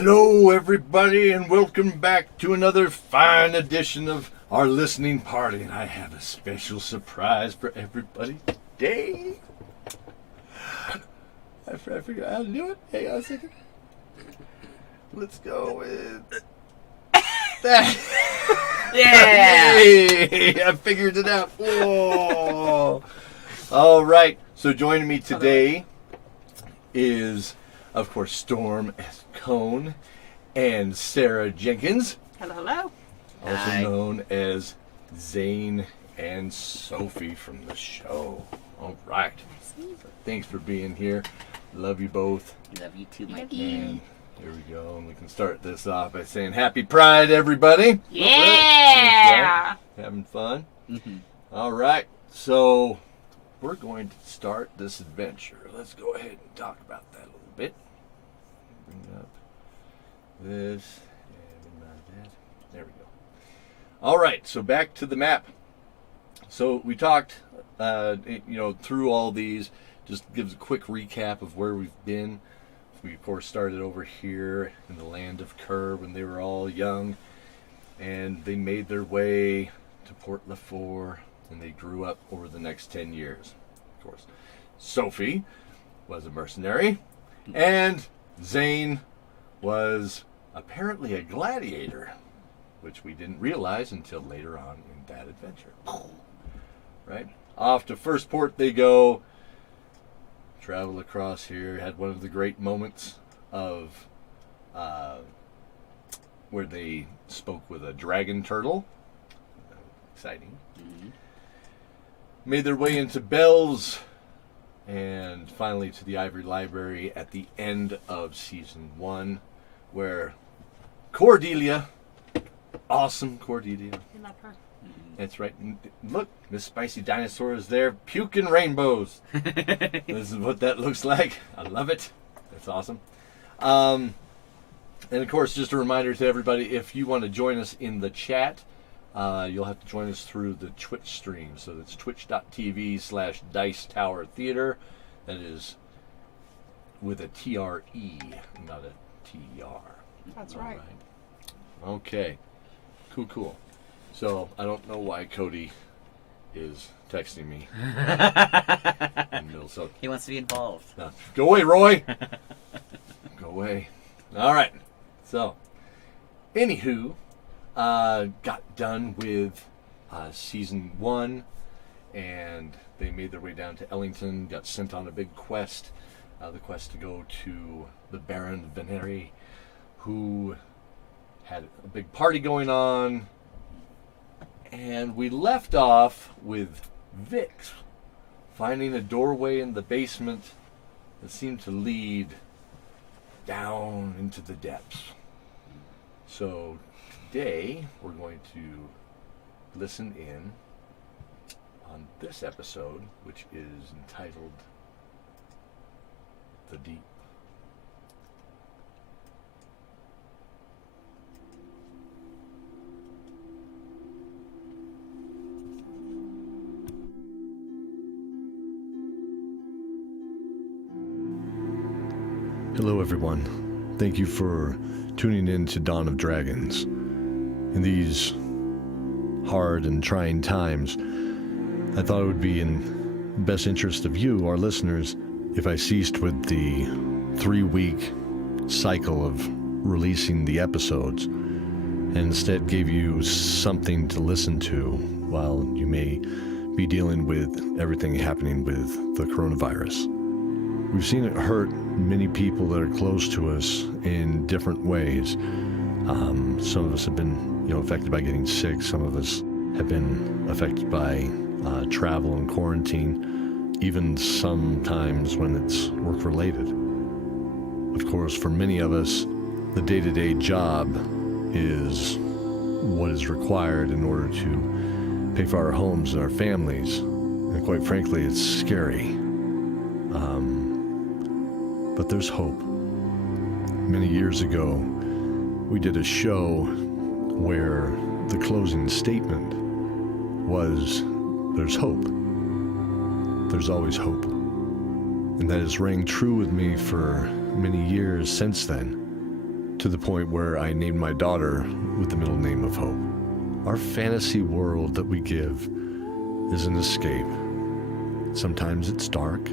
Hello, everybody, and welcome back to another fine edition of our listening party. And I have a special surprise for everybody today. I figured out how to do it. Hang on a second. Let's go with that. Yeah! Hey, I figured it out. Whoa. All right. So joining me today is, of course, Storm S. Cone and Sarah Jenkins. Hello, hello. Also Hi. known as Zane and Sophie from the show. All right. Thanks for being here. Love you both. Love you too, my Love kid. you. And here we go. And we can start this off by saying Happy Pride, everybody. Yeah! Having fun? Mm-hmm. All right. So we're going to start this adventure. Let's go ahead and talk about that a little bit. Bring up this and that. There we go. All right. So back to the map. So we talked, through all these. Just gives a quick recap of where we've been. We, of course, started over here in the land of Kerr when they were all young. And they made their way to Port Lafort, and they grew up over the next 10 years. Of course, Sophie was a mercenary, and Zane was apparently a gladiator, which we didn't realize until later on in that adventure. Right? Off to first port they go. Travel across here, had one of the great moments of where they spoke with a dragon turtle. Exciting. Mm-hmm. Made their way into Bells, and finally to the Ivory Library at the end of season 1, where Cordelia, awesome Cordelia, You love her. that's right. Look, Miss Spicy Dinosaur is there, puking rainbows. This is what that looks like. I love it. That's awesome. And of course, just a reminder to everybody, if you want to join us in the chat, you'll have to join us through the Twitch stream. So that's twitch.tv/Dice Tower Theater. That is with a TRE, not a TER. That's All right. Okay. Cool. So, I don't know why Cody is texting me. In the middle, so, He wants to be involved. no. Go away, Roy! Go away. All right. So, anywho, got done with season 1, and they made their way down to Ellington, got sent on a big quest, the quest to go to the Baron Veneri, who had a big party going on. And we left off with Vix finding a doorway in the basement that seemed to lead down into the depths. So today we're going to listen in on this episode, which is entitled The Deep. Hello, everyone. Thank you for tuning in to Dawn of Dragons. In these hard and trying times, I thought it would be in the best interest of you, our listeners, if I ceased with the 3-week cycle of releasing the episodes and instead gave you something to listen to while you may be dealing with everything happening with the coronavirus. We've seen it hurt many people that are close to us in different ways. Some of us have been, affected by getting sick. Some of us have been affected by travel and quarantine, even sometimes when it's work-related. Of course, for many of us, the day-to-day job is what is required in order to pay for our homes and our families. And quite frankly, it's scary. But there's hope. Many years ago, we did a show where the closing statement was, there's hope. There's always hope. And that has rang true with me for many years since then. to the point where I named my daughter with the middle name of Hope. Our fantasy world that we give is an escape. Sometimes it's dark,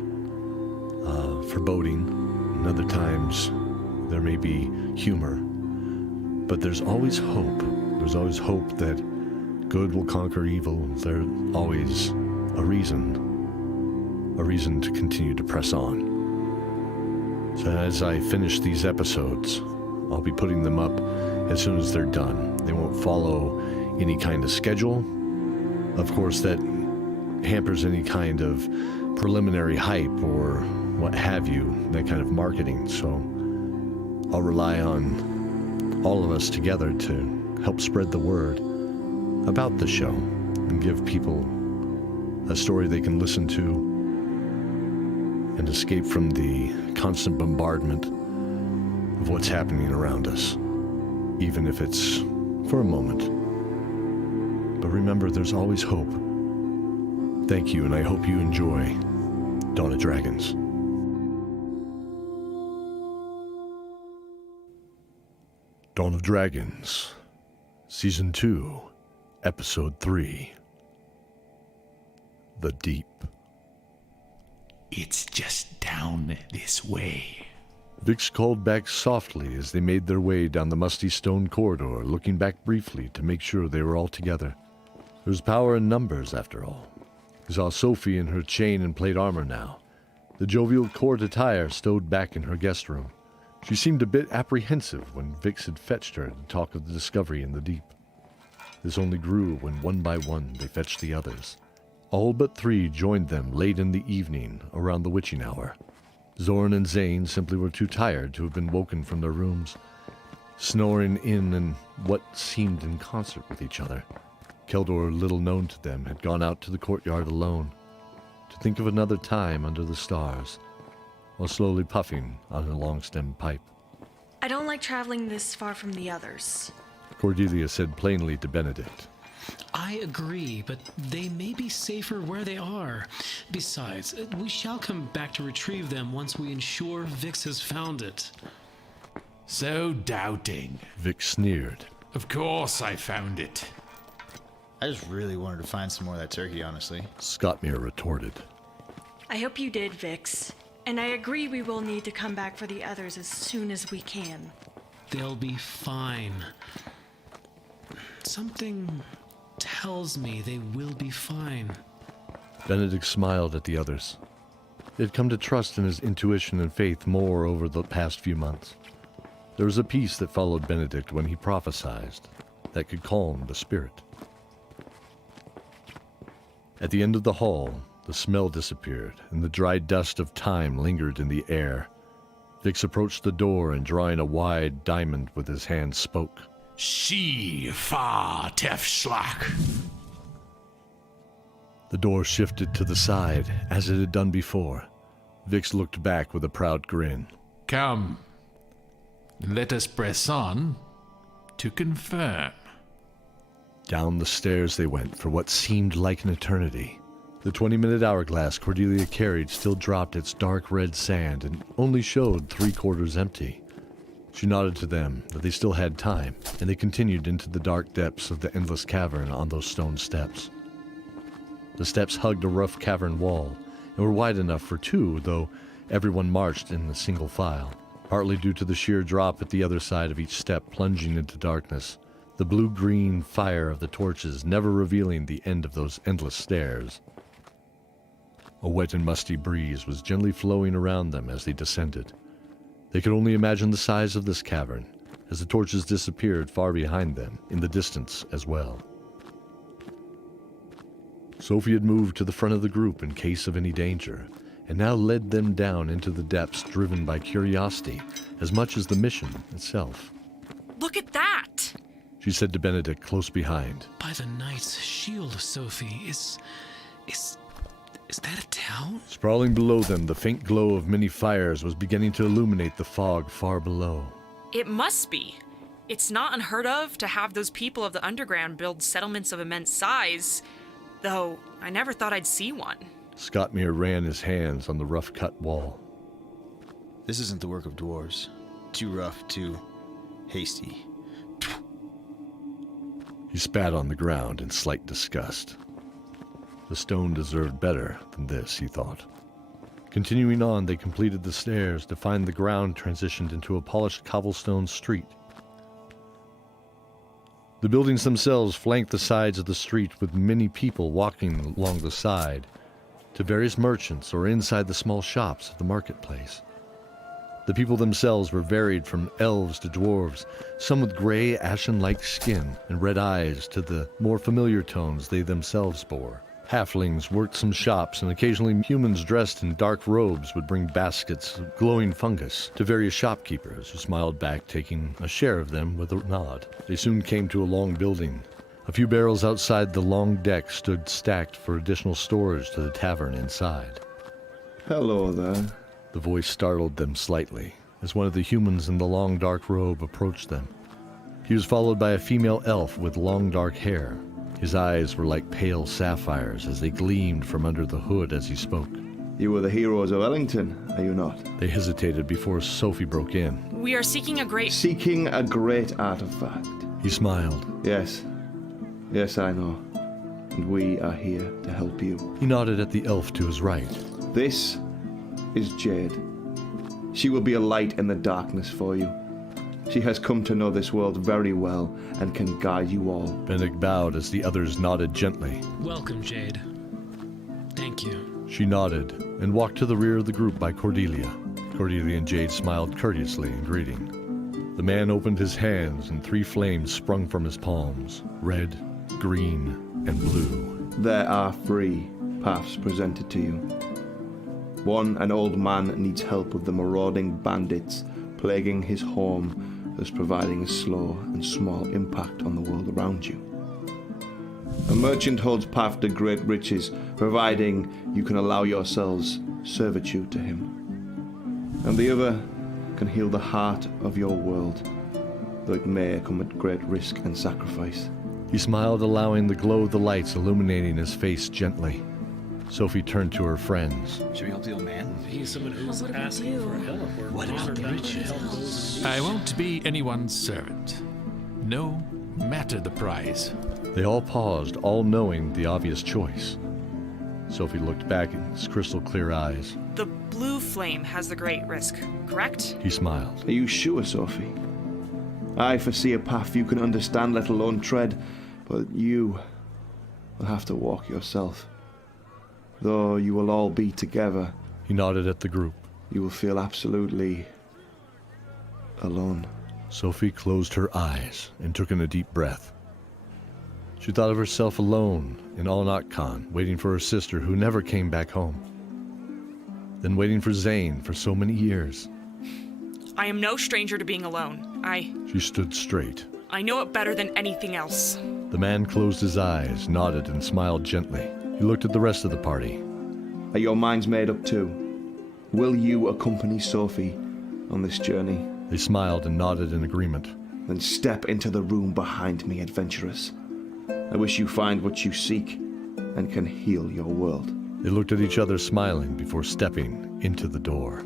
foreboding, and other times there may be humor. But there's always hope. There's always hope that good will conquer evil. There's always a reason to continue to press on. So as I finish these episodes, I'll be putting them up as soon as they're done. They won't follow any kind of schedule. Of course, that hampers any kind of preliminary hype or what have you, that kind of marketing. So I'll rely on all of us together to help spread the word about the show and give people a story they can listen to and escape from the constant bombardment of what's happening around us, even if it's for a moment. But remember, there's always hope. Thank you, and I hope you enjoy Dawn of Dragons. Dawn of Dragons, Season 2, Episode 3. The Deep. It's just down this way. Vix called back softly as they made their way down the musty stone corridor, looking back briefly to make sure they were all together. There's power in numbers, after all. He saw Sophie in her chain and plate armor now, the jovial court attire stowed back in her guest room. She seemed a bit apprehensive when Vix had fetched her to talk of the discovery in the deep. This only grew when one by one they fetched the others. All but 3 joined them late in the evening, around the witching hour. Zorn and Zane simply were too tired to have been woken from their rooms, snoring in what seemed in concert with each other. Keldor, little known to them, had gone out to the courtyard alone, to think of another time under the stars, while slowly puffing on a long-stemmed pipe. I don't like traveling this far from the others. Cordelia said plainly to Benedict. I agree, but they may be safer where they are. Besides, we shall come back to retrieve them once we ensure Vix has found it. So doubting. Vix sneered. Of course I found it. I just really wanted to find some more of that turkey, honestly. Scottmere retorted. I hope you did, Vix. And I agree we will need to come back for the others as soon as we can. They'll be fine. Something tells me they will be fine. Benedict smiled at the others. He had come to trust in his intuition and faith more over the past few months. There was a peace that followed Benedict when he prophesied that could calm the spirit. At the end of the hall, the smell disappeared, and the dry dust of time lingered in the air. Vix approached the door and, drawing a wide diamond with his hand, spoke. She fa tefschlag. The door shifted to the side, as it had done before. Vix looked back with a proud grin. Come. Let us press on to confirm. Down the stairs they went for what seemed like an eternity. The 20-minute hourglass Cordelia carried still dropped its dark red sand and only showed 3/4 empty. She nodded to them that they still had time, and they continued into the dark depths of the endless cavern on those stone steps. The steps hugged a rough cavern wall and were wide enough for 2, though everyone marched in a single file, partly due to the sheer drop at the other side of each step plunging into darkness, the blue-green fire of the torches never revealing the end of those endless stairs. A wet and musty breeze was gently flowing around them as they descended. They could only imagine the size of this cavern, as the torches disappeared far behind them, in the distance as well. Sophie had moved to the front of the group in case of any danger, and now led them down into the depths, driven by curiosity as much as the mission itself. Look at that! She said to Benedict close behind. By the knight's shield, Sophie, is that a town? Sprawling below them, the faint glow of many fires was beginning to illuminate the fog far below. It must be. It's not unheard of to have those people of the underground build settlements of immense size, though I never thought I'd see one. Scottmere ran his hands on the rough-cut wall. This isn't the work of dwarves. Too rough, too Hasty. He spat on the ground in slight disgust. The stone deserved better than this, he thought. Continuing on, they completed the stairs to find the ground transitioned into a polished cobblestone street. The buildings themselves flanked the sides of the street with many people walking along the side to various merchants or inside the small shops of the marketplace. The people themselves were varied from elves to dwarves, some with gray, ashen-like skin and red eyes to the more familiar tones they themselves bore. Halflings worked some shops, and occasionally humans dressed in dark robes would bring baskets of glowing fungus to various shopkeepers, who smiled back, taking a share of them with a nod. They soon came to a long building. A few barrels outside the long deck stood stacked for additional storage to the tavern inside. Hello there. The voice startled them slightly as one of the humans in the long dark robe approached them. He was followed by a female elf with long dark hair. His eyes were like pale sapphires as they gleamed from under the hood as he spoke. You were the heroes of Ellington, are you not? They hesitated before Sophie broke in. We are seeking a great... Seeking a great artifact. He smiled. Yes. Yes, I know. And we are here to help you. He nodded at the elf to his right. This is Jade. She will be a light in the darkness for you. She has come to know this world very well and can guide you all. Benedict bowed as the others nodded gently. Welcome, Jade. Thank you. She nodded and walked to the rear of the group by Cordelia. Cordelia and Jade smiled courteously in greeting. The man opened his hands and 3 flames sprung from his palms, red, green, and blue. There are 3 paths presented to you. 1, an old man needs help with the marauding bandits plaguing his home, thus providing a slow and small impact on the world around you. A merchant holds path to great riches, providing you can allow yourselves servitude to him. And the other can heal the heart of your world, though it may come at great risk and sacrifice. He smiled, allowing the glow of the lights illuminating his face gently. Sophie turned to her friends. Should we help the old man? He's someone who's What do we asking do? for help. We're honored back to help those in need. I won't be anyone's servant, no matter the price. They all paused, all knowing the obvious choice. Sophie looked back in his crystal clear eyes. The blue flame has the great risk, correct? He smiled. Are you sure, Sophie? I foresee a path you can understand, let alone tread, but you will have to walk yourself. Though you will all be together, He nodded at the group. you will feel absolutely alone. Sophie closed her eyes and took in a deep breath. She thought of herself alone in Al-Nakhan, waiting for her sister who never came back home. Then waiting for Zane for so many years. I am no stranger to being alone. She stood straight. I know it better than anything else. The man closed his eyes, nodded, and smiled gently. He looked at the rest of the party. Are your minds made up too? Will you accompany Sophie on this journey? They smiled and nodded in agreement. Then step into the room behind me, adventurers. I wish you find what you seek and can heal your world. They looked at each other smiling before stepping into the door.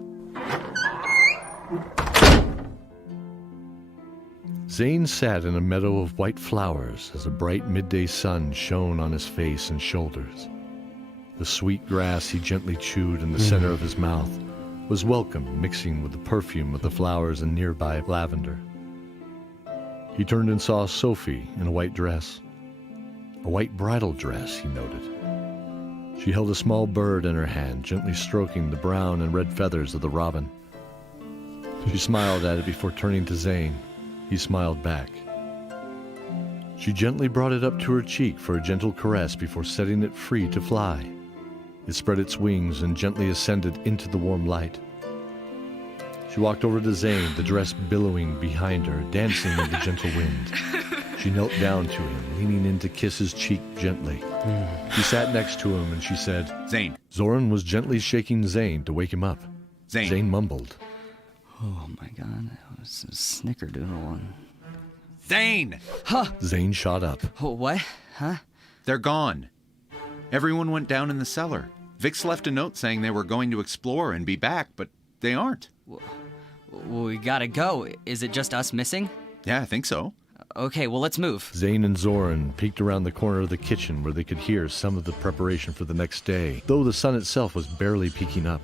Zane sat in a meadow of white flowers as a bright midday sun shone on his face and shoulders. The sweet grass he gently chewed in the center of his mouth was welcome, mixing with the perfume of the flowers and nearby lavender. He turned and saw Sophie in a white dress. A white bridal dress, he noted. She held a small bird in her hand, gently stroking the brown and red feathers of the robin. She smiled at it before turning to Zane. He smiled back. She gently brought it up to her cheek for a gentle caress before setting it free to fly. It spread its wings and gently ascended into the warm light. She walked over to Zane, the dress billowing behind her, dancing in the gentle wind. She knelt down to him, leaning in to kiss his cheek gently. She sat next to him and she said, Zane. Zoran was gently shaking Zane to wake him up. Zane. Zane mumbled. Oh my god, that was a snickerdoodle one. Zane! Zane shot up. Oh, what? Huh? They're gone. Everyone went down in the cellar. Vix left a note saying they were going to explore and be back, but they aren't. Well, we gotta go. Is it just us missing? Yeah, I think so. Okay, well, let's move. Zane and Zoran peeked around the corner of the kitchen where they could hear some of the preparation for the next day, though the sun itself was barely peeking up.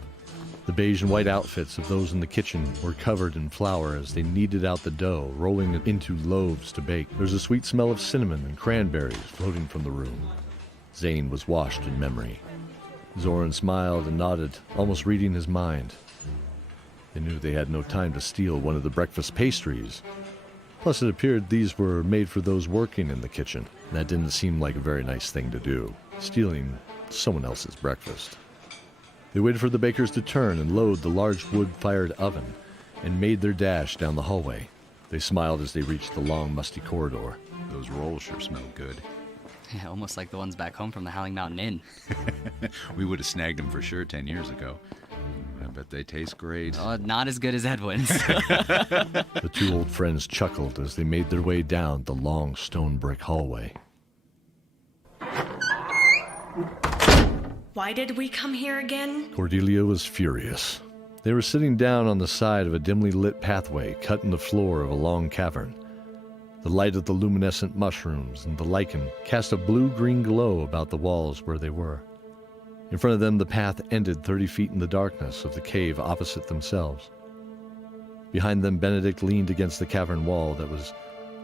The beige and white outfits of those in the kitchen were covered in flour as they kneaded out the dough, rolling it into loaves to bake. There was a sweet smell of cinnamon and cranberries floating from the room. Zane was washed in memory. Zoran smiled and nodded, almost reading his mind. They knew they had no time to steal one of the breakfast pastries. Plus, it appeared these were made for those working in the kitchen. That didn't seem like a very nice thing to do, stealing someone else's breakfast. They waited for the bakers to turn and load the large wood-fired oven and made their dash down the hallway. They smiled as they reached the long, musty corridor. Those rolls sure smell good. Yeah, almost like the ones back home from the Howling Mountain Inn. We would have snagged them for sure 10 years ago. I bet they taste great. Not as good as Edwin's. The two old friends chuckled as they made their way down the long stone brick hallway. Why did we come here again? Cordelia was furious. They were sitting down on the side of a dimly lit pathway cut in the floor of a long cavern. The light of the luminescent mushrooms and the lichen cast a blue-green glow about the walls where they were. In front of them, the path ended 30 feet in the darkness of the cave opposite themselves. Behind them, Benedict leaned against the cavern wall that was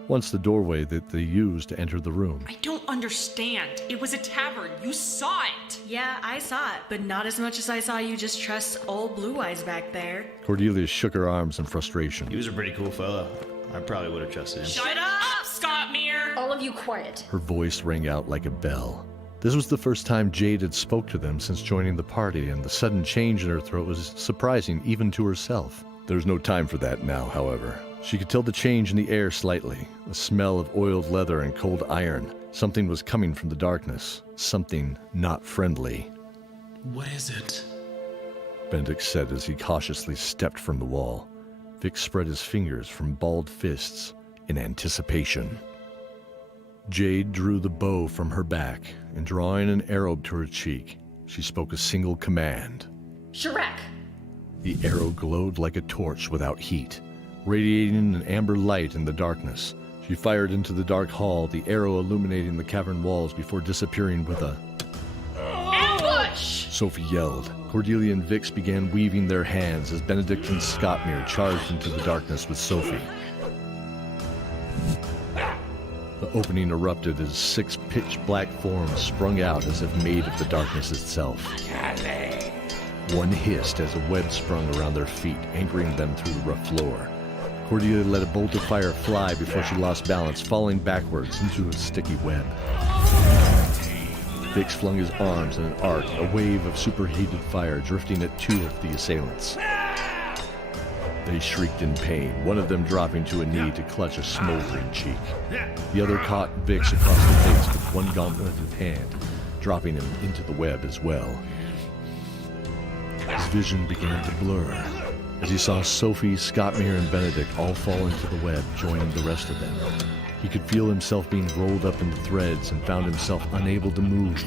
once the doorway that they used to enter the room. I don't understand. It was a tavern. You saw it. Yeah, I saw it, but not as much as I saw you just trust old Blue Eyes back there. Cordelia shook her arms in frustration. He was a pretty cool fella. I probably would have trusted him. Shut up, Scott Meir. All of you quiet. Her voice rang out like a bell. This was the first time Jade had spoke to them since joining the party, and the sudden change in her throat was surprising even to herself. There was no time for that now, however. She could tell the change in the air slightly, a smell of oiled leather and cold iron. Something was coming from the darkness, something not friendly. What is it? Benedict said as he cautiously stepped from the wall. Vic spread his fingers from balled fists in anticipation. Jade drew the bow from her back, and drawing an arrow to her cheek, she spoke a single command. Shrek! The arrow glowed like a torch without heat, radiating an amber light in the darkness. She fired into the dark hall, the arrow illuminating the cavern walls before disappearing with a... Ambush! Sophie yelled. Cordelia and Vix began weaving their hands as Benedict and Scottmere charged into the darkness with Sophie. The opening erupted as 6 pitch-black forms sprung out as if made of the darkness itself. One hissed as a web sprung around their feet, anchoring them through the rough floor. Cordelia let a bolt of fire fly before she lost balance, falling backwards into a sticky web. Vix flung his arms in an arc, a wave of superheated fire drifting at 2 of the assailants. They shrieked in pain, one of them dropping to a knee to clutch a smoldering cheek. The other caught Vix across the face with one gauntleted hand, dropping him into the web as well. His vision began to blur as he saw Sophie, Scottmere, and Benedict all fall into the web, joining the rest of them. He could feel himself being rolled up into threads and found himself unable to move.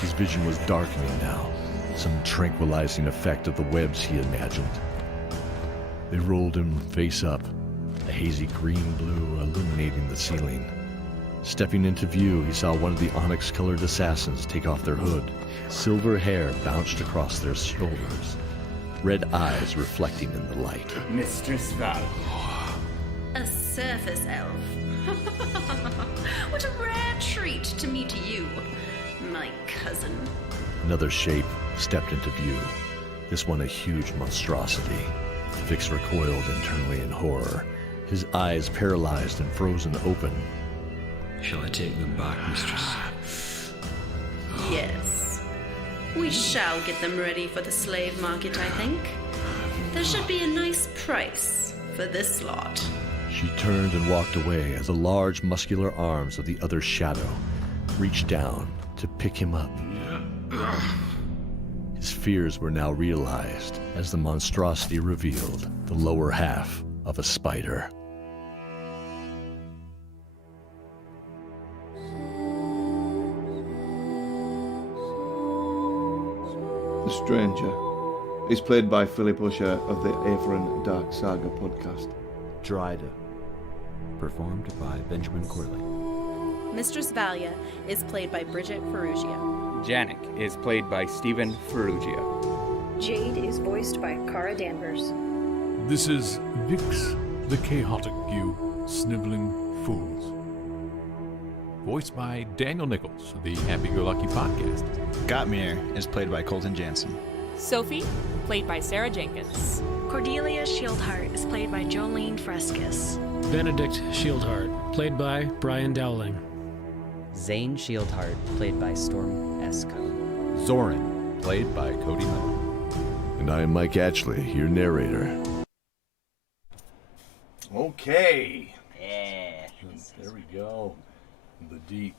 His vision was darkening now, some tranquilizing effect of the webs he imagined. They rolled him face up, a hazy green-blue illuminating the ceiling. Stepping into view, he saw one of the onyx-colored assassins take off their hood. Silver hair bounced across their shoulders, red eyes reflecting in the light. Mistress Val. A surface elf. What a rare treat to meet you, my cousin. Another shape stepped into view, this one a huge monstrosity. Vix recoiled internally in horror, his eyes paralyzed and frozen open. Shall I take them back, mistress? Yes. We shall get them ready for the slave market, I think. There should be a nice price for this lot. She turned and walked away as the large muscular arms of the other shadow reached down to pick him up. His fears were now realized as the monstrosity revealed the lower half of a spider. The Stranger is played by Philip Usher of the Averin Dark Saga podcast. Dryder, performed by Benjamin Corley. Mistress Valia is played by Bridget Ferrugia. Janik is played by Stephen Ferrugia. Jade is voiced by Cara Danvers. This is Vix, the Chaotic You Sniveling Fools. Voiced by Daniel Nichols of the Happy-Go-Lucky Podcast. Gottmere is played by Colton Jansen. Sophie, played by Sarah Jenkins. Cordelia Shieldheart is played by Jolene Frescus. Benedict Shieldheart, played by Brian Dowling. Zane Shieldheart, played by Storm Esco. Zoran, played by Cody Miller. And I am Mike Atchley, your narrator. Okay. Yeah. There we go. The deep.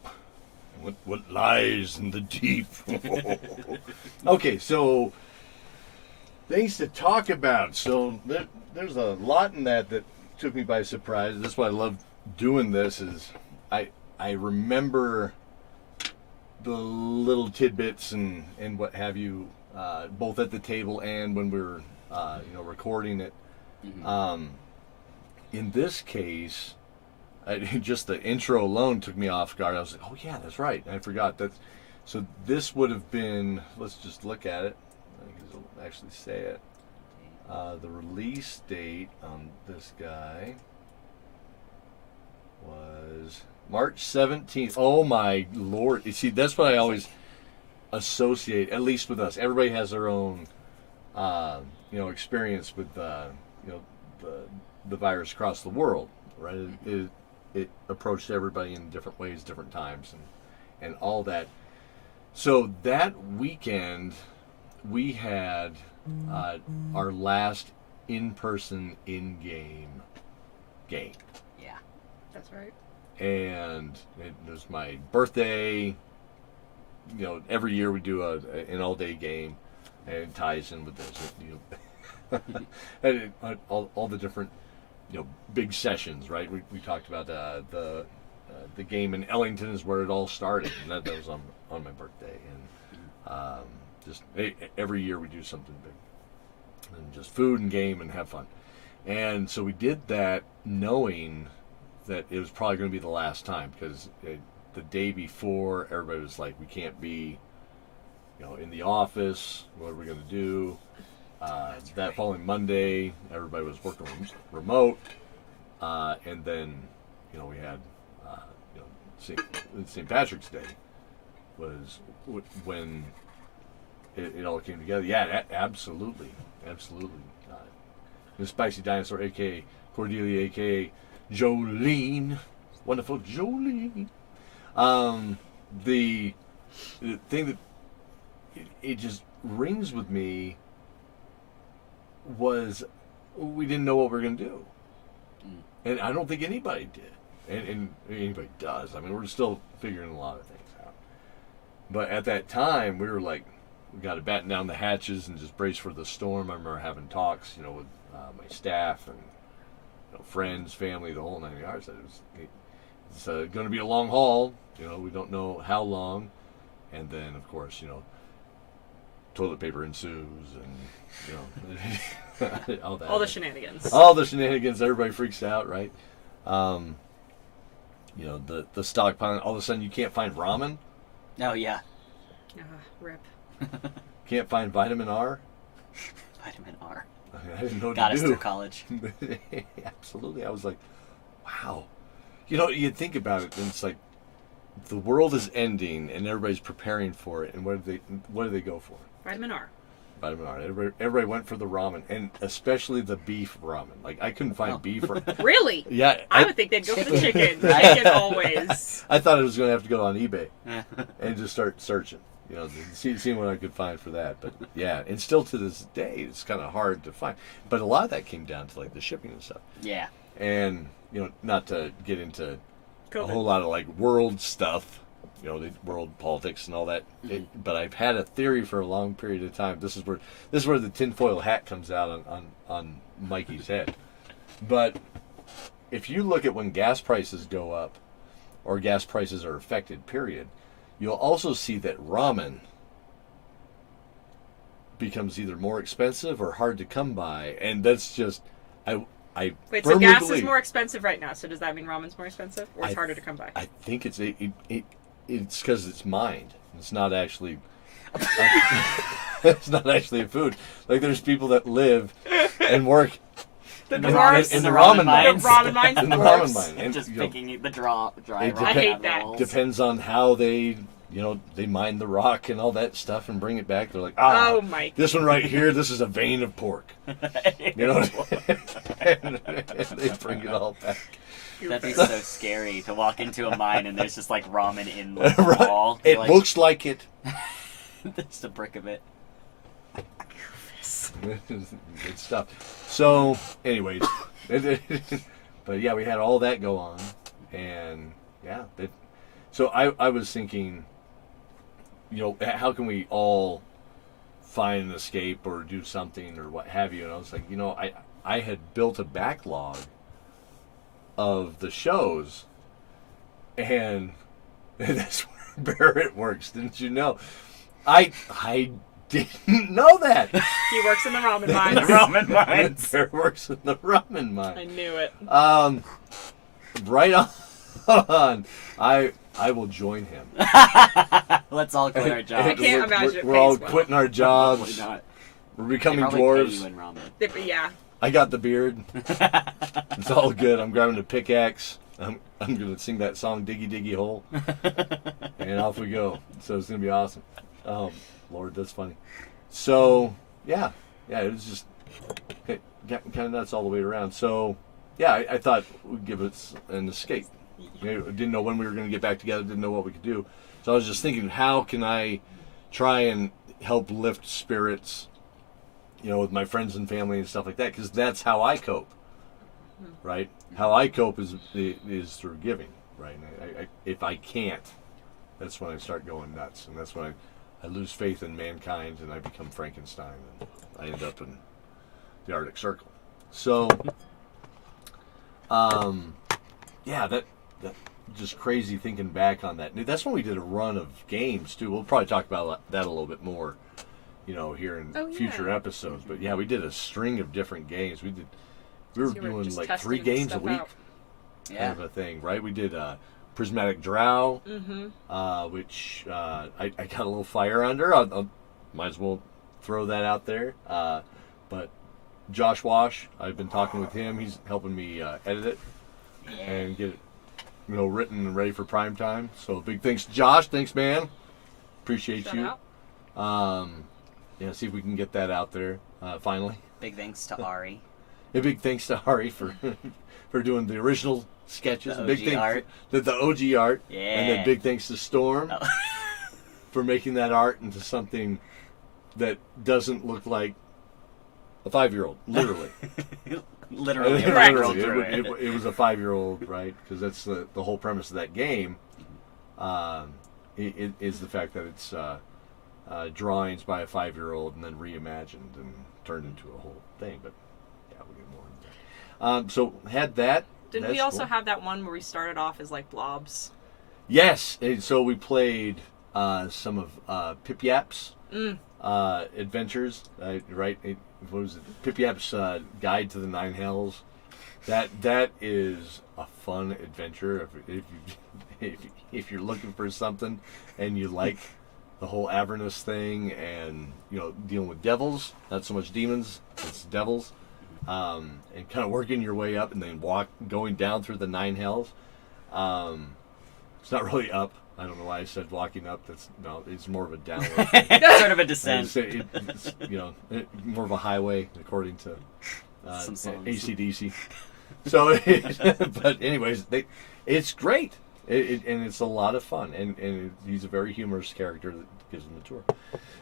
What lies in the deep? Okay, so things to talk about. So there's a lot in that took me by surprise. That's why I love doing this. Is I remember the little tidbits and what have you, both at the table and when we were recording it. Mm-hmm. In this case, just the intro alone took me off guard. I was like, oh yeah, that's right. I forgot that. So this would have been, let's just look at it. I think it'll actually say it. The release date on this guy was March 17th. Oh my Lord. You see, that's what I always associate, at least with us. Everybody has their own, experience with, the virus across the world, right? It approached everybody in different ways, different times, and all that. So that weekend, we had our last in-person in-game game. Yeah, that's right. And it was my birthday. Every year we do an all-day game, and it ties in with this. And all the different big sessions, right? We talked about the game in Ellington is where it all started, and that was on my birthday, and just every year we do something big, and just food and game and have fun. And so we did that knowing that it was probably going to be the last time, because the day before everybody was like, we can't be in the office, what are we going to do? That following Monday, everybody was working remote, and then we had St. Patrick's Day was when it all came together. Yeah, absolutely. The Spicy Dinosaur, aka Cordelia, aka Jolene, wonderful Jolene. The thing that it just rings with me was we didn't know what we were going to do. And I don't think anybody did. And anybody does. I mean, we're still figuring a lot of things out. But at that time, we were like, we got to batten down the hatches and just brace for the storm. I remember having talks, with my staff and friends, family, the whole 9 yards. That it's going to be a long haul. We don't know how long. And then, of course, toilet paper ensues and all that. All the shenanigans. All the shenanigans. Everybody freaks out, right? The stockpile. All of a sudden, you can't find ramen. Oh yeah. Rip. Can't find vitamin R. Vitamin R. I didn't know what Got to us do. through college. Absolutely. I was like, wow. You think about it, and it's like the world is ending, and everybody's preparing for it. And what do they go for? Vitamin R. Vitamin R. Everybody went for the ramen, and especially the beef ramen. Like, I couldn't find beef. Really? Yeah. I would think they'd go for the chicken. Chicken always. I thought I was going to have to go on eBay and just start searching, seeing what I could find for that. But yeah, and still to this day, it's kind of hard to find. But a lot of that came down to like the shipping and stuff. Yeah. And not to get into COVID. a whole lot of like world stuff. The world politics and all that. But I've had a theory for a long period of time. This is where the tinfoil hat comes out on Mikey's head. But if you look at when gas prices go up, or gas prices are affected, period, you'll also see that ramen becomes either more expensive or hard to come by, and that's just I Wait, so firmly gas believe, is more expensive right now, so does that mean ramen's more expensive? Or it's harder to come by? I think it's it's because it's mined. It's not actually it's not actually a food. Like there's people that live and work The in dwarves. the ramen mines. The ramen mines. In the dwarves. ramen mine. And, Just you know, picking the dry it ramen I hate that. rolls. depends on how they, they mine the rock and all that stuff and bring it back. They're like, Oh my. this one right here, this is a vein of pork. You know, and they bring it all back. That'd be so scary to walk into a mine and there's just like ramen in the Right. wall. It Like, looks like it. just a brick of it. Good stuff. So, anyways, but yeah, we had all that go on, and yeah, so I was thinking, how can we all find an escape or do something or what have you? And I was like, I had built a backlog of the shows, and that's where Barrett works. Didn't you know? I didn't know that. He works in the ramen mines. The ramen mines. Barrett works in the ramen mine. I knew it. Right on. I will join him. Let's all quit our jobs. I can't imagine it We're pays all well. quitting our jobs. Probably not. We're They becoming probably pay dwarves. you in ramen. Yeah. I got the beard. It's all good. I'm grabbing a pickaxe. I'm gonna sing that song "Diggy Diggy Hole," and off we go. So it's gonna be awesome. Oh Lord, that's funny. So yeah, it was just kind of nuts all the way around. So yeah, I thought we'd give it an escape. Didn't know when we were gonna get back together. Didn't know what we could do. So I was just thinking, how can I try and help lift spirits? With my friends and family and stuff like that, because that's how I cope, right? How I cope is through giving, right? And if I can't, that's when I start going nuts, and that's when I lose faith in mankind, and I become Frankenstein, and I end up in the Arctic Circle. So, yeah, that just crazy thinking back on that. That's when we did a run of games too. We'll probably talk about that a little bit more. Here in future episodes, but yeah, we did a string of different games. We were doing like 3 games a week, kind of a thing, right? We did Prismatic Drow, which I got a little fire under. I might as well throw that out there. But Josh Wash, I've been talking with him. He's helping me edit it and get it, written and ready for prime time. So big thanks, Josh. Thanks, man. Appreciate Shout you. out. See if we can get that out there finally. Big thanks to Ari. A big thanks to Ari for doing the original sketches. The Big OG thanks art. to the OG art. Yeah. And then big thanks to Storm Oh. for making that art into something that doesn't look like a 5-year-old, literally. Literally, It was a 5-year-old, right? Because that's the whole premise of that game. It is the fact that it's drawings by a 5-year-old and then reimagined and turned into a whole thing. But yeah, we'll get more into that. So had that. Didn't we also have that one where we started off as like blobs? Yes. And so we played some of Pip Yap's adventures. Right? What was it? Pip Yap's Guide to the Nine Hells. That is a fun adventure. If you're looking for something and you like the whole Avernus thing and dealing with devils, not so much demons, it's devils, and kind of working your way up and then going down through the 9 hells. It's not really up. I don't know why I said walking up. It's more of a downward. Sort of a descent. It's more of a highway according to Some songs. AC/DC. So, but anyways, it's great. And it's a lot of fun, and he's a very humorous character that gives him a tour.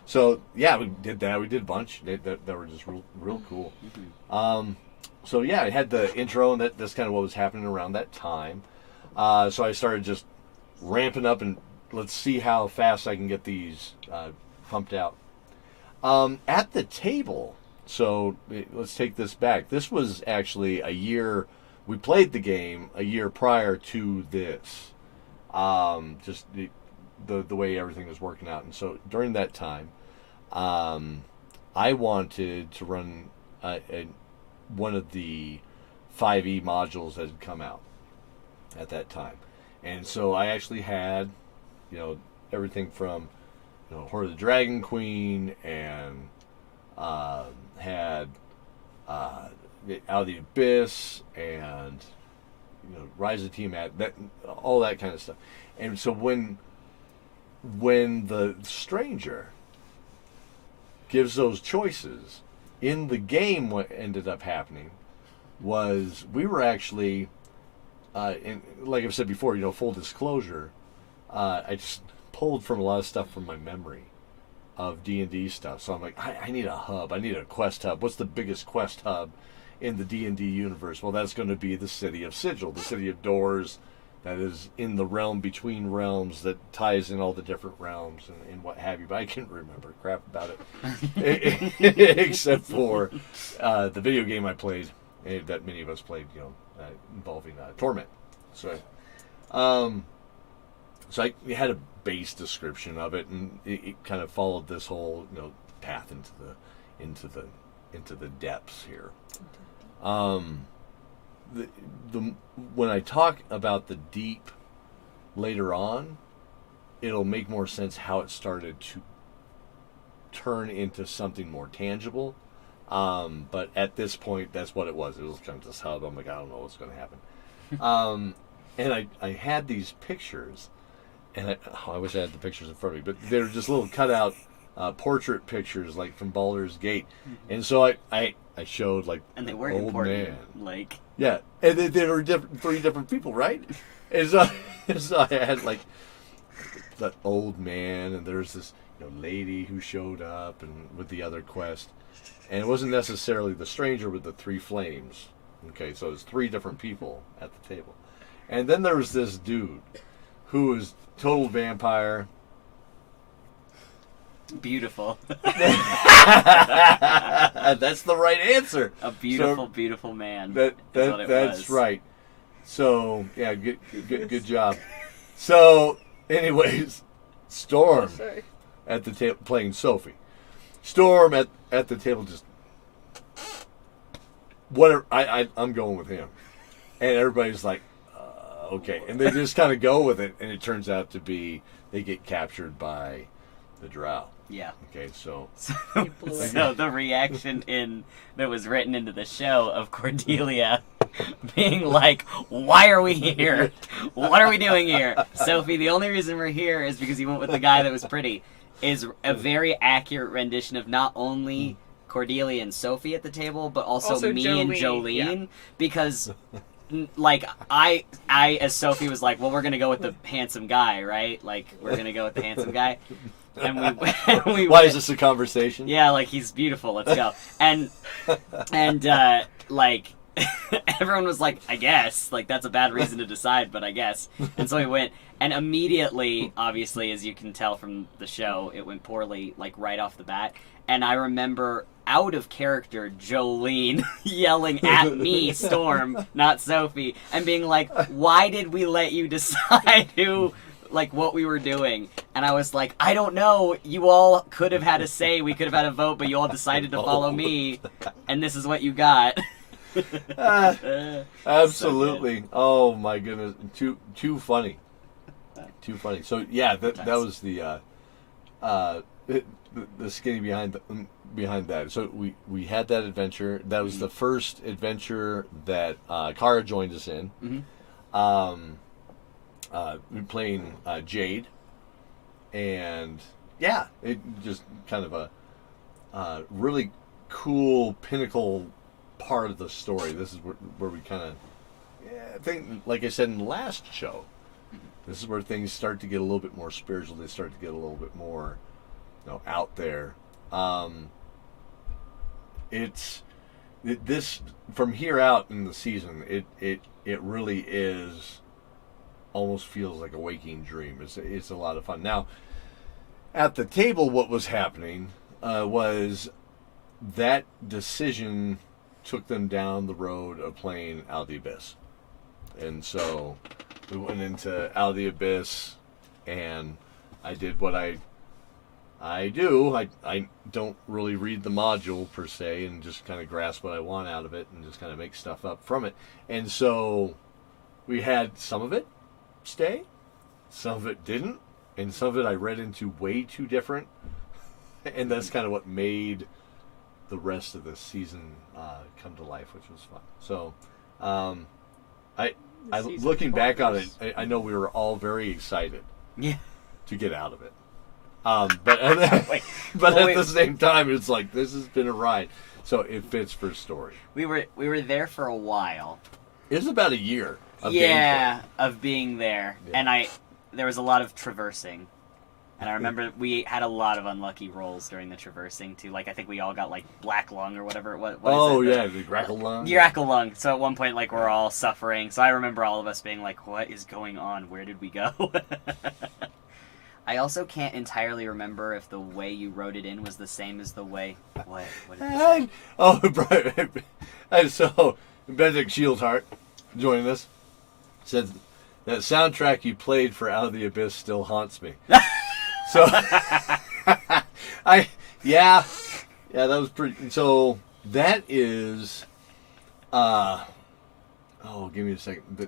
So yeah, we did that. We did a bunch that were just real cool. So yeah, I had the intro, and that's kind of what was happening around that time. So I started just ramping up, and let's see how fast I can get these pumped out. At the table, so let's take this back. This was actually a year. We played the game a year prior to this. Just the way everything was working out, and so during that time, I wanted to run one of the 5e modules that had come out at that time. And so I actually had, everything from, Horde of the Dragon Queen, and had Out of the Abyss, and Rise of the Tiamat, that, all that kind of stuff. And so when the stranger gives those choices, in the game, what ended up happening was we were actually, like I've said before, full disclosure, I just pulled from a lot of stuff from my memory of D&D stuff. So I'm like, I need a hub. I need a quest hub. What's the biggest quest hub in the D&D universe? Well, that's going to be the City of Sigil, the City of Doors, that is in the realm between realms, that ties in all the different realms and what have you. But I can't remember crap about it, except for the video game I played, that many of us played, involving Torment. So, so I had a base description of it, and it kind of followed this whole path into the depths here. When I talk about the deep later on, it'll make more sense how it started to turn into something more tangible. But at this point, that's what it was. It was kind of this hub. I'm like, I don't know what's going to happen. And I had these pictures, and I wish I had the pictures in front of me, but they were just little cutout portrait pictures, like from Baldur's Gate. And so I showed, like, and they were old important, man. like, yeah, and they were three different people, right? And so I had, like, the old man, and there's this lady who showed up, and with the other quest, and it wasn't necessarily the stranger with the three flames. Okay, so it's three different people at the table, and then there was this dude who was total vampire. Beautiful. That's the right answer. A beautiful, beautiful man. That's right. So yeah, good job. So, anyways, Storm at the table playing Sophie. Storm at the table, just whatever. I'm going with him, and everybody's like, okay, and they just kind of go with it, and it turns out to be they get captured by the Drow. Yeah. Okay, so the reaction that was written into the show of Cordelia being like, "Why are we here? What are we doing here?" Sophie, the only reason we're here is because you went with the guy that was pretty, is a very accurate rendition of not only Cordelia and Sophie at the table, but also me Jolene, and Jolene, yeah. Because like I as Sophie was like, well, we're gonna go with the handsome guy, right? Like, we're gonna go with the handsome guy. And we why is this a conversation? Yeah, like, he's beautiful, let's go. And like, everyone was like, I guess, like, that's a bad reason to decide, but I guess. And so we went, and immediately, obviously, as you can tell from the show, it went poorly, like, right off the bat. And I remember, out of character, Jolene yelling at me, Storm, not Sophie, and being like, why did we let you decide what we were doing? And I was like, I don't know, you all could have had a say, we could have had a vote, but you all decided to follow me, and this is what you got. Absolutely. Oh my goodness, too funny. So yeah, that was the skinny behind that. So we had that adventure. That was the first adventure that Kara joined us in. We're playing Jade, and yeah, it just kind of a really cool pinnacle part of the story. This is where we kind of, I think, like I said in the last show, this is where things start to get a little bit more spiritual. They start to get a little bit more, out there. This from here out in the season, it really is. Almost feels like a waking dream. It's a lot of fun. Now, at the table, what was happening was that decision took them down the road of playing Out of the Abyss. And so we went into Out of the Abyss, and I did what I I do. I don't really read the module per se and just kind of grasp what I want out of it and just kind of make stuff up from it. And so we had some of it stay, some of it didn't, and some of it I read into way too different. And that's kind of what made the rest of the season come to life, which was fun. So looking back on it, I know we were all very excited to get out of it. But at the same time, it's like, this has been a ride. So it fits for story. We were there for a while. It was about a year of of being there. Yeah. And there was a lot of traversing. And I remember we had a lot of unlucky rolls during the traversing, too. Like, I think we all got, like, black lung or whatever it was. The grackle lung. Grackle lung. So at one point, like, we're all suffering. So I remember all of us being like, what is going on? Where did we go? I also can't entirely remember if the way you wrote it in was the same as the way... What did you say? Oh, right. So, Benedict Shieldheart joining us said, that soundtrack you played for Out of the Abyss still haunts me. So, that was pretty. So that is, give me a second. But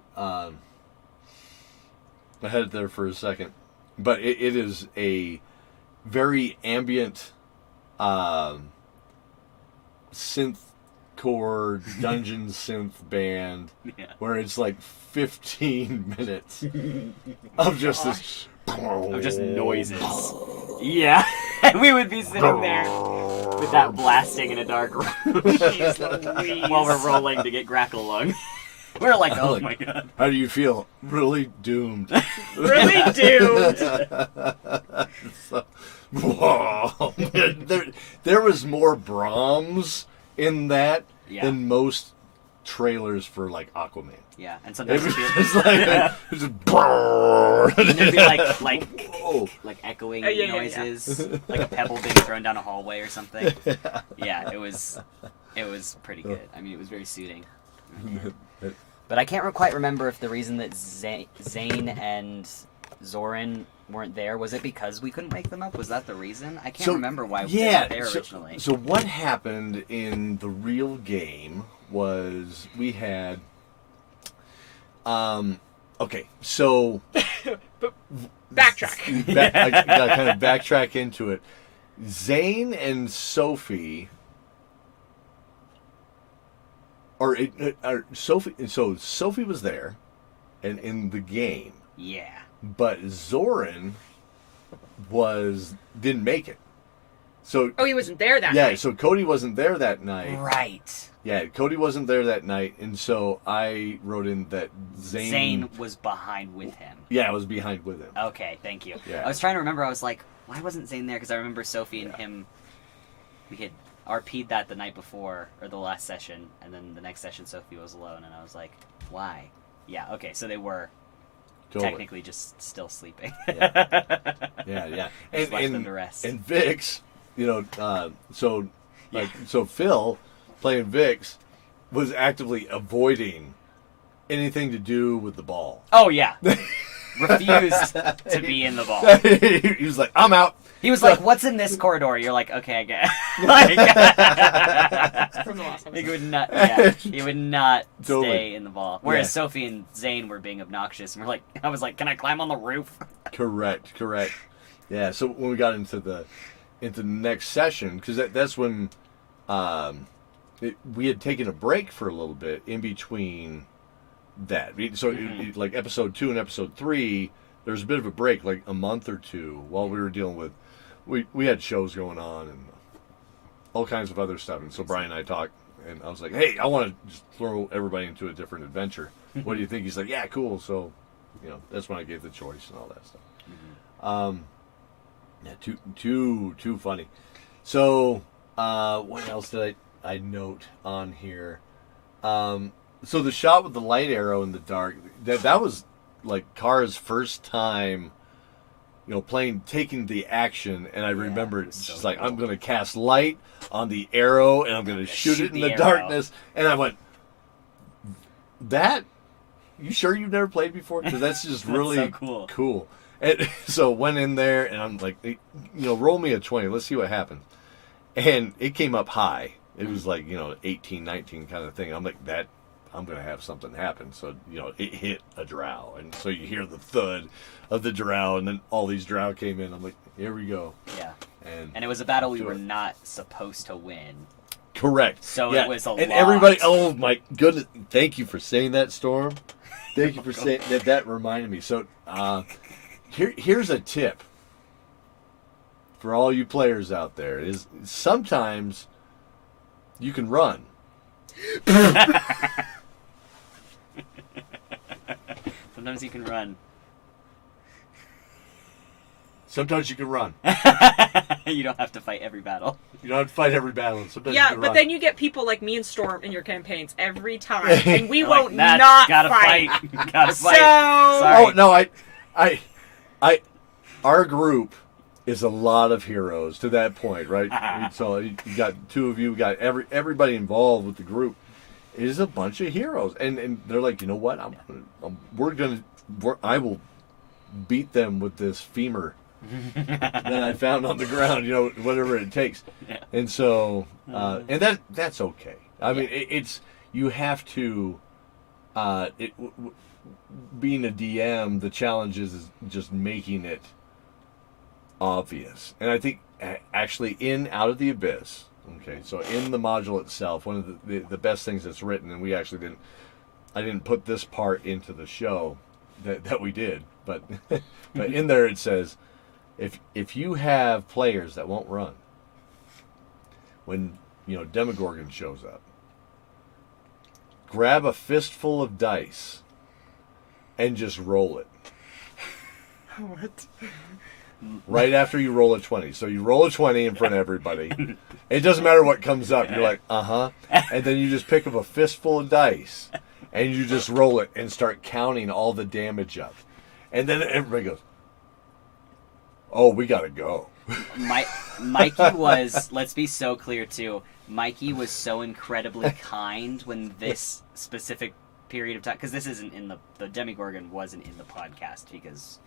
I had it there for a second. But it is a very ambient, synth core dungeon synth band, where it's like 15 minutes of just this. Of just noises. Yeah. And we would be sitting there with that blasting in a dark room while we're rolling to get grackle lung. We're like, oh my god. How do you feel? Really doomed. Really doomed. So, whoa. There was more Brahms in that than most trailers for like Aquaman. Yeah, and sometimes it's like it's and there'd be like echoing noises, like a pebble being thrown down a hallway or something. Yeah, it was pretty good. I mean, it was very soothing. But I can't quite remember if the reason that Zane and Zoran weren't there, was it because we couldn't wake them up? Was that the reason? I can't remember why they weren't there originally. So what happened in the real game was we had okay, so but backtrack. I gotta kind of backtrack into it. Zane and Sophie, Sophie. So Sophie was there, and in the game. Yeah. But Zoran didn't make it. So he wasn't there that night. Yeah, so Cody wasn't there that night. Right. Yeah, Cody wasn't there that night, and so I wrote in that Zane was behind with him. Yeah, I was behind with him. Okay, thank you. Yeah. I was trying to remember. I was like, why wasn't Zane there? Because I remember Sophie and him. We had RP'd that the night before, or the last session, and then the next session Sophie was alone, and I was like, why? Yeah. Okay, so they were technically just still sleeping. Yeah. Just left them to rest. And Vix, so Phil, playing Vix, was actively avoiding anything to do with the ball. Oh, yeah. Refused to be in the ball. He was like, I'm out. He was like, what's in this corridor? You're like, okay, I get it. From the last episode. He would not stay in the ball. Whereas Sophie and Zane were being obnoxious. And I was like, can I climb on the roof? Correct. Yeah, so when we got into the next session, because that's when we had taken a break for a little bit in between that. So like episode 2 and episode 3, there was a bit of a break, like a month or two, while we were dealing with, we had shows going on and all kinds of other stuff. And so Brian and I talked, and I was like, hey, I want to just throw everybody into a different adventure. What do you think? He's like, yeah, cool. So, that's when I gave the choice and all that stuff. Yeah, too funny. So, what else did I note on here? So the shot with the light arrow in the dark, that was like Kara's first time, taking the action, and I remember she's like, I'm going to cast light on the arrow, and I'm going to shoot it in the darkness, and I went, you sure you've never played before? Because that's just really so cool. And so went in there, and I'm like, roll me a 20. Let's see what happens. And it came up high. It was like, 18, 19 kind of thing. I'm like, I'm going to have something happen. So, it hit a drow. And so you hear the thud of the drow, and then all these drow came in. I'm like, here we go. Yeah. And it was a battle we were not supposed to win. Correct. So it was a and lot. Everybody, oh my goodness. Thank you for saying that, Storm. Thank you for saying that. That reminded me. So here's a tip for all you players out there is sometimes you can run. Sometimes you can run. Sometimes you can run. You don't have to fight every battle. You don't have to fight every battle. Sometimes Yeah, you can but run. then you get people like me and Storm in your campaigns every time, and we You're won't like, not gotta fight. Gotta So- fight. Sorry. Oh no, I, our group is a lot of heroes to that point, right? So you got two of you, got everybody involved with the group is a bunch of heroes, and they're like, you know what? I will beat them with this femur that I found on the ground, whatever it takes. Yeah. And so, and that's okay. I mean, it's you have to. Being a DM, the challenge is just making it obvious. And I think actually in Out of the Abyss, okay, so in the module itself, one of the best things that's written, and I didn't put this part into the show that we did, but but in there it says, if you have players that won't run, when Demogorgon shows up, grab a fistful of dice and just roll it. What? Right after you roll a 20. So you roll a 20 in front of everybody. It doesn't matter what comes up. You're like, uh-huh. And then you just pick up a fistful of dice and you just roll it and start counting all the damage up. And then everybody goes, oh, we gotta go. Mikey was, let's be so clear too, Mikey was so incredibly kind when this specific period of time, because this isn't in the Demogorgon wasn't in the podcast because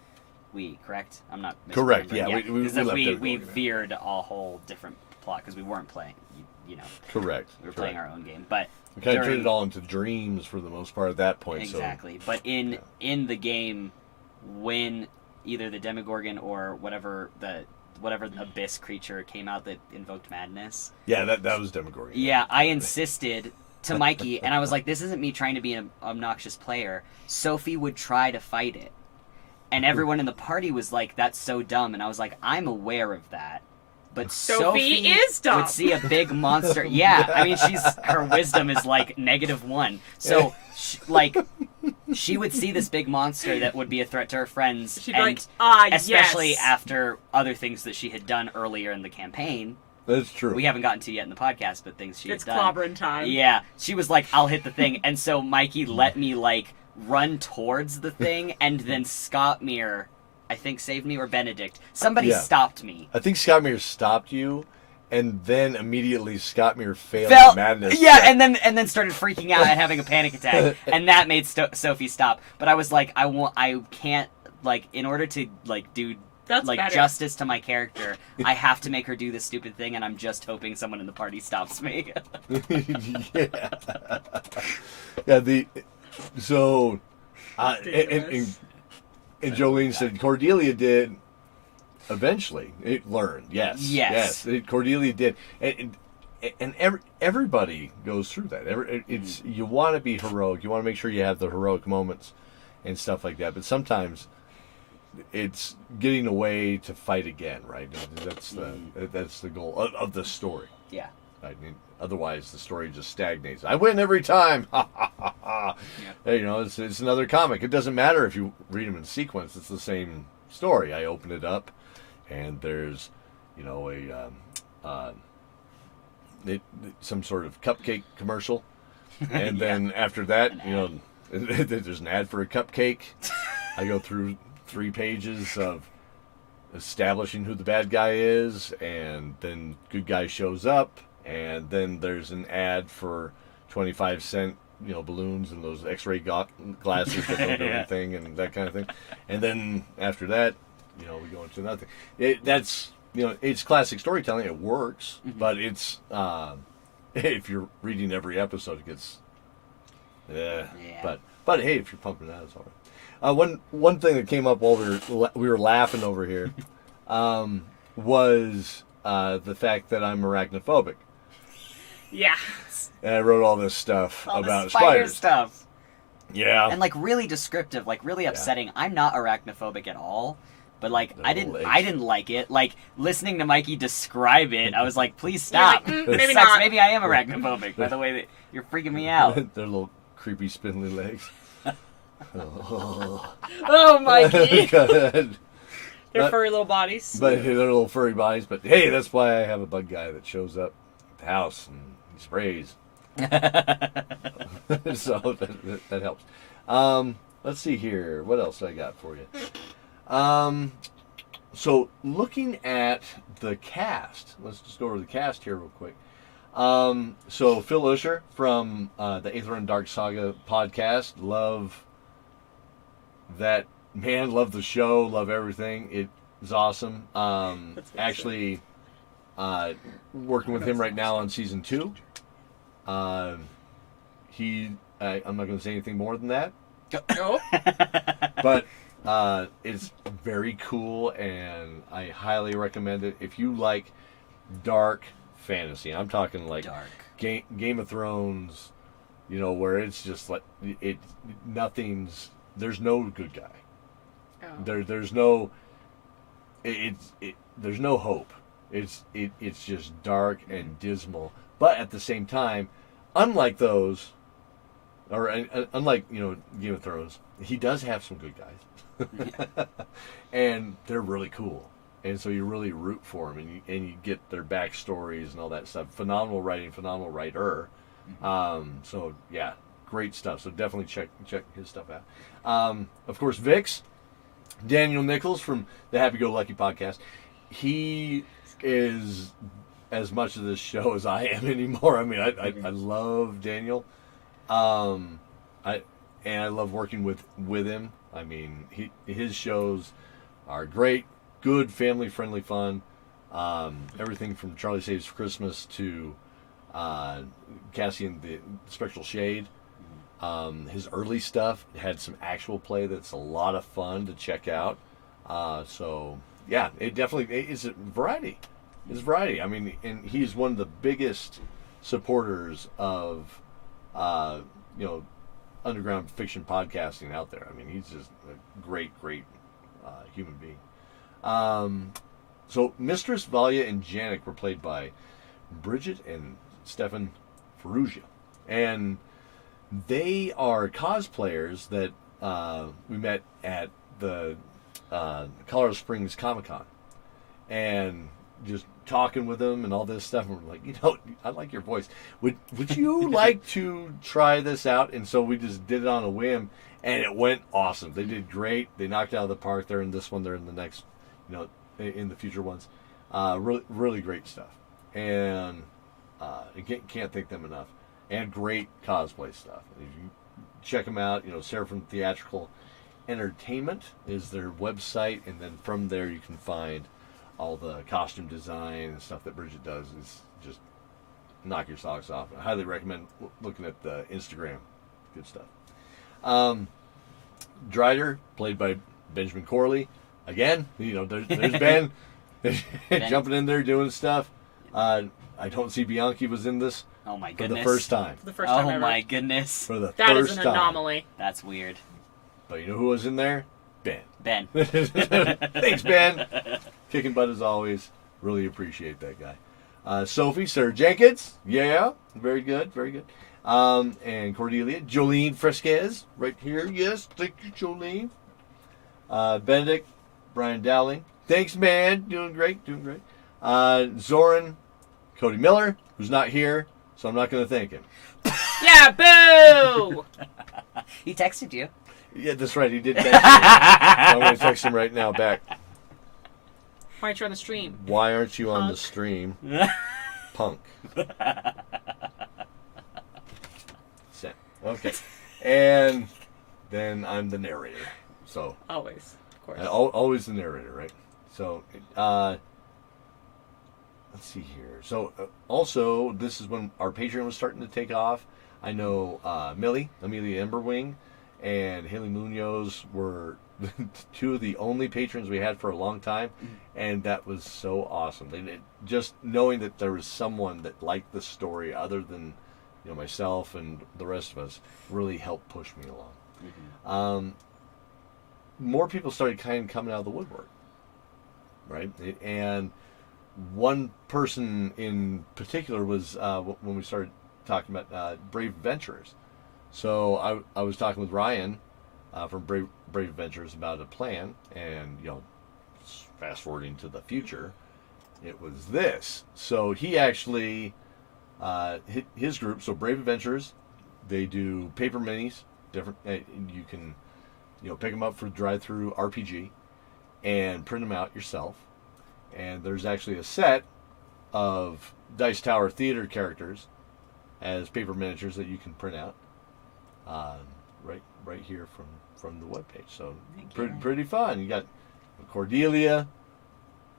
correct? I'm not correct. misremembering. Yeah, we left we Demogorgon. veered a whole different plot because we weren't playing. Correct. We were playing our own game, but we kind of turned it all into dreams for the most part at that point. Exactly, but in the game, when either the Demogorgon or whatever abyss creature came out that invoked madness. Yeah, that was Demogorgon. Yeah, I insisted to Mikey, and I was like, this isn't me trying to be an obnoxious player. Sophie would try to fight it. And everyone in the party was like, that's so dumb. And I was like, I'm aware of that. But Sophie is dumb. would see a big monster. Yeah, I mean, her wisdom is like -1. So, she would see this big monster that would be a threat to her friends. She'd and be like, especially yes. after other things that she had done earlier in the campaign. That's true. We haven't gotten to yet in the podcast, but things she had done. It's clobbering time. Yeah, she was like, I'll hit the thing. And so Mikey let me, run towards the thing, and then Scott Meir, I think, saved me, or Benedict. Somebody stopped me. I think Scott Meir stopped you, and then immediately Scott Meir failed madness. Yeah, and then started freaking out and having a panic attack, and that made Sophie stop. But I was like, I can't, in order to, do better. justice to my character, I have to make her do this stupid thing, and I'm just hoping someone in the party stops me. So, and Jolene said Cordelia did eventually. It learned, yes. Cordelia did, and everybody goes through that. It's you want to be heroic. You want to make sure you have the heroic moments and stuff like that. But sometimes it's getting away to fight again, right? That's the goal of the story. Yeah. I mean, otherwise the story just stagnates. I win every time. It's another comic. It doesn't matter if you read them in sequence. It's the same story. I open it up, and there's, some sort of cupcake commercial, and then after that, there's an ad for a cupcake. I go through 3 pages of establishing who the bad guy is, and then good guy shows up. And then there's an ad for 25-cent, balloons and those X-ray glasses that don't do anything and that kind of thing. And then after that, we go into another thing. That's it's classic storytelling. It works, but it's if you're reading every episode, it gets But hey, if you're pumping that, it's all right. One thing that came up while we were laughing over here was the fact that I'm arachnophobic. Yeah. And I wrote all this stuff all about the spider spiders. stuff. Yeah. And like really descriptive, like really upsetting. I'm not arachnophobic at all. But like I didn't like it. Like listening to Mikey describe it, I was like, please stop. Like, This maybe sucks. not. Maybe I am arachnophobic by the way that you're freaking me out. Their little creepy spindly legs. Oh, Mikey. God. Their furry little bodies. But their little furry bodies. But hey, that's why I have a bug guy that shows up at the house and he sprays. So that helps. Let's see here. What else I got for you? So looking at the cast, let's just go over the cast here real quick. So Phil Usher from the Eighth Run Dark Saga podcast. Love that man. Love the show. Love everything. It is awesome. Actually, working with him right now on season 2. I'm not going to say anything more than that. No. But it's very cool, and I highly recommend it. If you like dark fantasy, I'm talking like Dark. Game of Thrones, where it's just like there's no good guy. Oh. There's no there's no hope. It's just dark and dismal, but at the same time, unlike those, or unlike Game of Thrones, he does have some good guys, and they're really cool, and so you really root for them, and you get their backstories and all that stuff. Phenomenal writing, phenomenal writer. So yeah, great stuff. So definitely check his stuff out. Of course, Vix, Daniel Nichols from the Happy Go Lucky podcast. He is as much of this show as I am anymore. I mean, I love Daniel. I love working with him. I mean, his shows are great, good, family-friendly fun. Everything from Charlie Saves Christmas to Cassie and the Spectral Shade. His early stuff had some actual play that's a lot of fun to check out. So yeah, it definitely is a variety. It's variety. I mean, and he's one of the biggest supporters of underground fiction podcasting out there. I mean, he's just a great human being. So Mistress, Valia, and Janik were played by Bridget and Stefan Ferrugia, and they are cosplayers that we met at the Colorado Springs Comic-Con, and just talking with them and all this stuff, and we're like, I like your voice. Would you like to try this out? And so we just did it on a whim, and it went awesome. They did great. They knocked it out of the park. They're in this one. They're in the next, in the future ones. Really, really great stuff. And again, can't thank them enough. And great cosplay stuff. If you check them out, Seraphim Theatrical Entertainment is their website, and then from there you can find all the costume design and stuff that Bridget does. Is just knock your socks off. I highly recommend looking at the Instagram. Good stuff. Drider, played by Benjamin Corley. Again, there's Ben jumping in there doing stuff. I don't see Bianchi was in this. Oh my for goodness. the first time. For the first time Oh ever. my goodness. For the That first is an time. anomaly. That's weird. But you know who was in there? Ben. Ben. Thanks, Ben. Kicking butt as always. Really appreciate that guy. Sophie, Sarah Jenkins. Yeah. Very good. Very good. And Cordelia. Jolene Fresquez. Right here. Yes. Thank you, Jolene. Benedict. Brian Dowling. Thanks, man. Doing great. Doing great. Zoran. Cody Miller, who's not here, so I'm not going to thank him. Yeah, boo! He texted you. Yeah, that's right. He did text me. I'm going to text him right now back. Why aren't you on the stream? Why aren't you on the stream? Punk. Okay. And then I'm the narrator. So Always, of Always the narrator, right? So, let's see here. So, also, this is when our Patreon was starting to take off. I know Amelia Emberwing, and Haley Munoz were two of the only patrons we had for a long time, and that was so awesome. Just knowing that there was someone that liked the story other than myself and the rest of us really helped push me along. More people started kind of coming out of the woodwork, right? And one person in particular was when we started talking about Brave Adventurers. So I was talking with Ryan from Brave Adventurers about a plan, and fast forwarding to the future, it was this. So he actually his group, so Brave Adventurers, they do paper minis, different. You can pick them up for drive-through RPG and print them out yourself. And there's actually a set of Dice Tower Theater characters as paper miniatures that you can print out right here from the webpage. So pretty fun. You got Cordelia.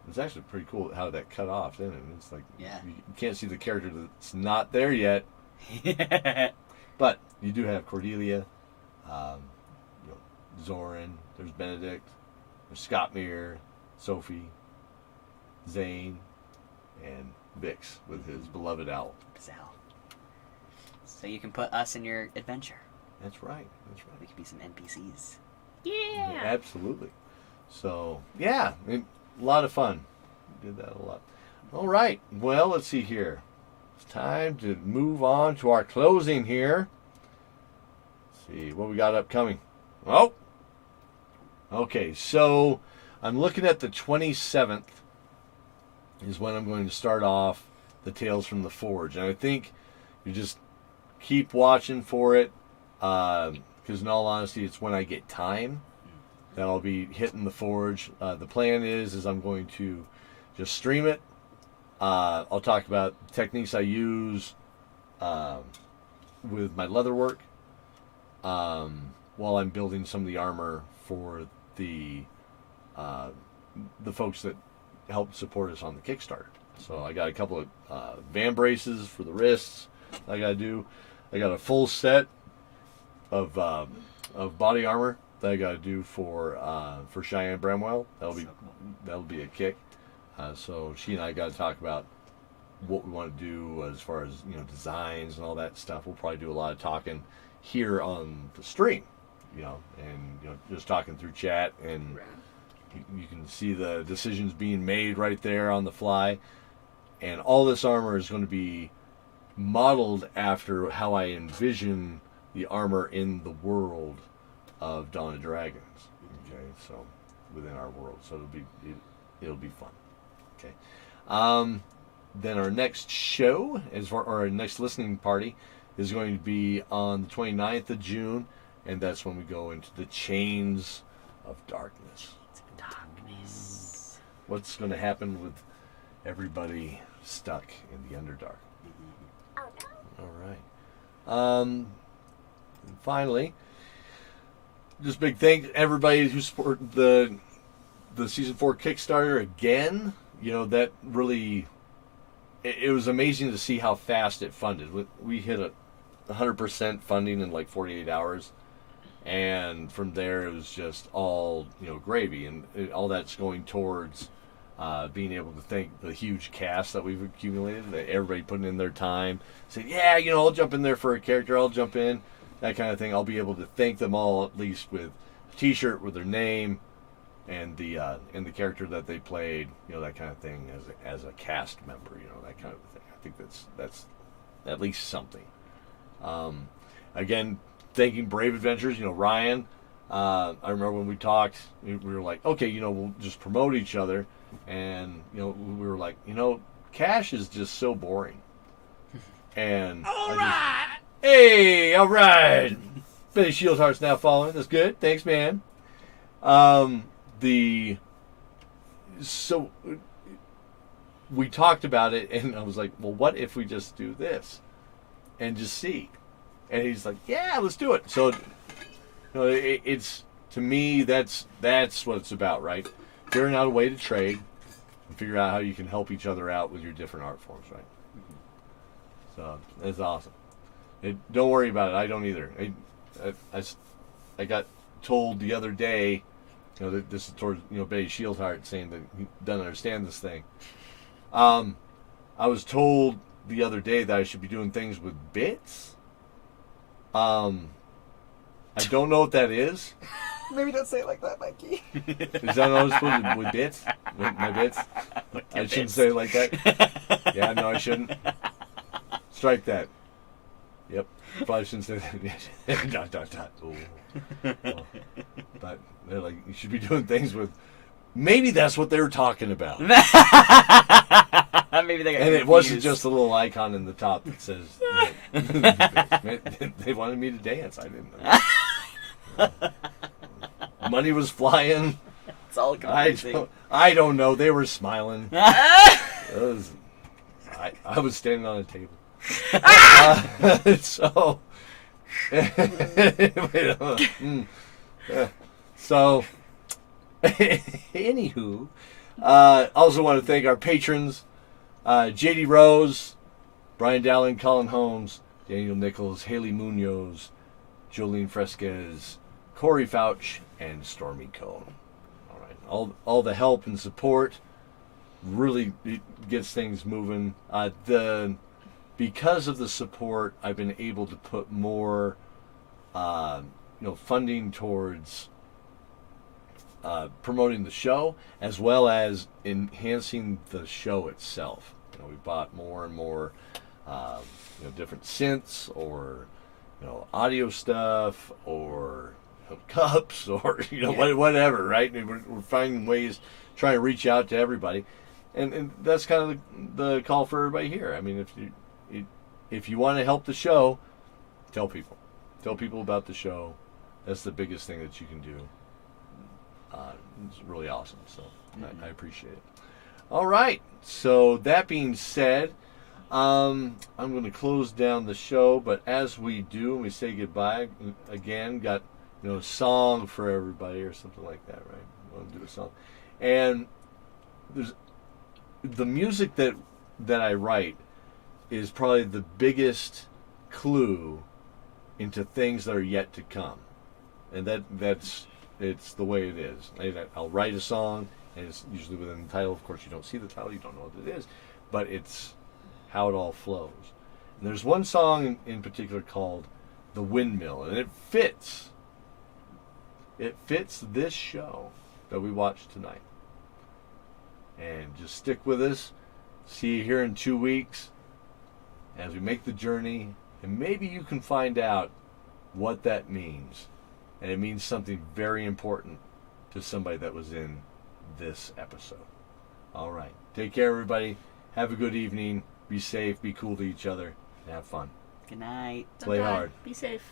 It's actually pretty cool how that cut off, isn't it? It's like you can't see the character that's not there yet. But you do have Cordelia, Zoran, there's Benedict, there's Scott Meir, Sophie, Zane, and Vix with his beloved owl. Zal. So you can put us in your adventure. That's right. We could be some NPCs. Yeah, absolutely. So, yeah, a lot of fun. Did that a lot. All right. Well, let's see here. It's time to move on to our closing here. Let's see what we got upcoming. Oh, okay. So I'm looking at the 27th is when I'm going to start off the Tales from the Forge, and I think you just keep watching for it. Because in all honesty, it's when I get time that I'll be hitting the Forge. The plan is I'm going to just stream it. I'll talk about techniques I use with my leatherwork while I'm building some of the armor for the folks that helped support us on the Kickstarter. So I got a couple of van braces for the wrists I got to do. I got a full set of body armor that I got to do for Cheyenne Bramwell. That'll be a kick. So she and I got to talk about what we want to do as far as designs and all that stuff. We'll probably do a lot of talking here on the stream, and just talking through chat, and you can see the decisions being made right there on the fly. And all this armor is going to be modeled after how I envision the armor in the world of Dawn of Dragons. Okay, so within our world, so it'll be fun. Okay, then our next show, our next listening party, is going to be on the 29th of June, and that's when we go into the Chains of Darkness. What's going to happen with everybody stuck in the Underdark? All right. And finally, just big thanks to everybody who supported the season 4 Kickstarter again. That really, it was amazing to see how fast it funded. We hit 100% funding in like 48 hours, and from there it was just all gravy, and all that's going towards being able to thank the huge cast that we've accumulated, that everybody putting in their time, saying, yeah, I'll jump in there for a character, I'll jump in, that kind of thing. I'll be able to thank them all, at least with a t-shirt with their name and the character that they played, that kind of thing, as a cast member, that kind of thing. I think that's at least something. Again, thanking Brave Adventures, Ryan. I remember when we talked, we were like, okay, we'll just promote each other. And, we were like, cash is just so boring. And all right. Benny Shieldheart's now following. That's good. Thanks, man. So we talked about it, and I was like, well, what if we just do this and just see? And he's like, yeah, let's do it. So it's to me, that's what it's about, right? Figuring out a way to trade and figure out how you can help each other out with your different art forms, right? So that's awesome. Don't worry about it. I don't either. I got told the other day, that this is towards Betty Shieldheart saying that he doesn't understand this thing. I was told the other day that I should be doing things with bits. I don't know what that is. Maybe don't say it like that, Mikey. Is that what I was supposed to do with bits? With my bits? I shouldn't say it like that. Yeah, no, I shouldn't. Strike that. Yep. Probably shouldn't say that. dot, dot, dot. Ooh. Oh. But they're like, you should be doing things with. Maybe that's what they were talking about. Maybe they got And confused. it wasn't just a little icon in the top that says. They wanted me to dance. I didn't know. Money was flying. It's all confusing. I don't know. They were smiling. I was standing on a table. So, anywho, also want to thank our patrons, JD Rose, Brian Dowling, Colin Holmes, Daniel Nichols, Haley Munoz, Jolene Fresquez, Corey Fouch, and Stormy Cone. All right, all the help and support really gets things moving. Because of the support, I've been able to put more, funding towards promoting the show, as well as enhancing the show itself. We bought more and more, different synths or, audio stuff or cups or whatever, right? And we're finding ways, trying to reach out to everybody, and that's kind of the call for everybody here. I mean, if you want to help the show, tell people about the show. That's the biggest thing that you can do. It's really awesome, so I appreciate it. All right, so that being said, I'm going to close down the show, but as we do, and we say goodbye, again, got a song for everybody or something like that, right? I want to do a song. And there's the music that I write is probably the biggest clue into things that are yet to come. And it's the way it is. I'll write a song, and it's usually within the title. Of course, you don't see the title, you don't know what it is, but it's how it all flows. And there's one song in particular called The Windmill, and it fits this show that we watched tonight. And just stick with us. See you here in 2 weeks as we make the journey, and maybe you can find out what that means. And it means something very important to somebody that was in this episode. All right. Take care, everybody. Have a good evening. Be safe. Be cool to each other. And have fun. Good night. Play hard. Be safe.